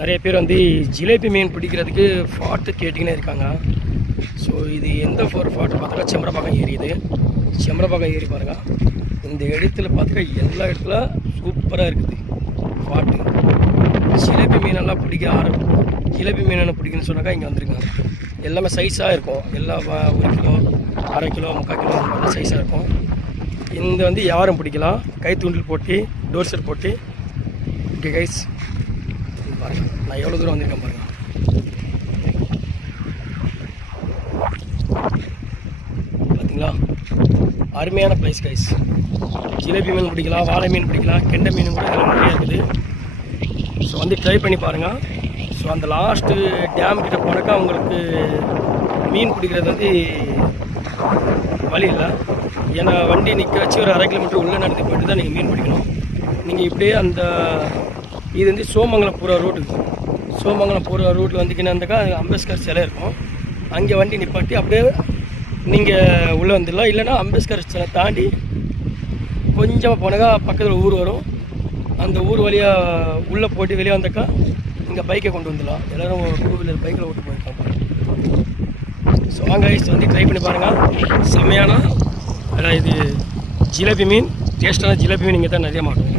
நிறைய பேர் வந்து ஜிலேபி மீன் பிடிக்கிறதுக்கு ஃபாட்டு கேட்டிங்கன்னு இருக்காங்க. ஸோ இது எந்த ஒரு ஃபாட்டு பார்த்தா செம்பரப்பாக்கம் ஏரி. இது செம்பரப்பாக்கம் ஏரி பாருங்க. இந்த இடத்துல பார்த்துக்க எல்லா இடத்துல சூப்பராக இருக்குது ஃபாட்டு. ஜிலேபி மீனெல்லாம் பிடிக்க ஜிலேபி மீனெல்லாம் பிடிக்குன்னு சொன்னாக்கா இங்கே வந்துருங்க. எல்லாமே சைஸாக இருக்கும். எல்லாம் 1 கிலோ 1/2 கிலோ 3/4 கிலோ அந்த மாதிரி சைஸாக இருக்கும். இந்த வந்து யாரும் பிடிக்கலாம். கை தூண்டில் போட்டு டோர் செட் போட்டு. ஓகே கைஸ், பாருங்கள் நான் எவ்வளோ தூரம் வந்திருக்கேன் பாருங்கள். பார்த்தீங்களா, அருமையான ப்ளேஸ் கைஸ். ஜிலேபி மீன் பிடிக்கலாம், வாழை மீன் பிடிக்கலாம், கெண்டை மீன் கூட இதில் நிறையா இருக்குது. ஸோ வந்து ட்ரை பண்ணி பாருங்கள். ஸோ அந்த லாஸ்ட்டு டேம் கிட்ட போனாக்கா உங்களுக்கு மீன் பிடிக்கிறது வந்து வழி இல்லை. ஏன்னா வண்டி நிற்க வச்சு ஒரு 1/2 கிலோமீட்டர் உள்ளே நடந்து போய்ட்டு தான் நீங்கள் மீன் பிடிக்கணும். நீங்கள் இப்படியே அந்த இது வந்து சோமங்கலம் போகிற ரோடு, சோமங்கலம் போகிற ரோட்டில் வந்துக்கினாந்தாக்கா அம்பேத்கர் சிலை இருக்கும். அங்கே வண்டி நிப்பாட்டி அப்படியே நீங்கள் உள்ளே வந்துடலாம். இல்லைன்னா அம்பேத்கர் சிலை தாண்டி கொஞ்சமாக போனாக்கா பக்கத்தில் ஊர் வரும். அந்த ஊர் வழியாக உள்ளே போட்டு வெளியே வந்தாக்கா இங்கே பைக்கை கொண்டு வந்துடலாம். எல்லோரும் 2 வீலர் பைக்கில் ஓட்டு போயிருக்காங்க. ஸோ வாங்க வந்து ட்ரை பண்ணி பாருங்கள். செம்மையான இது ஜிலேபி மீன், டேஸ்ட்டான ஜிலேபி மீன் இங்கே தான் நிறைய மாட்டோம்.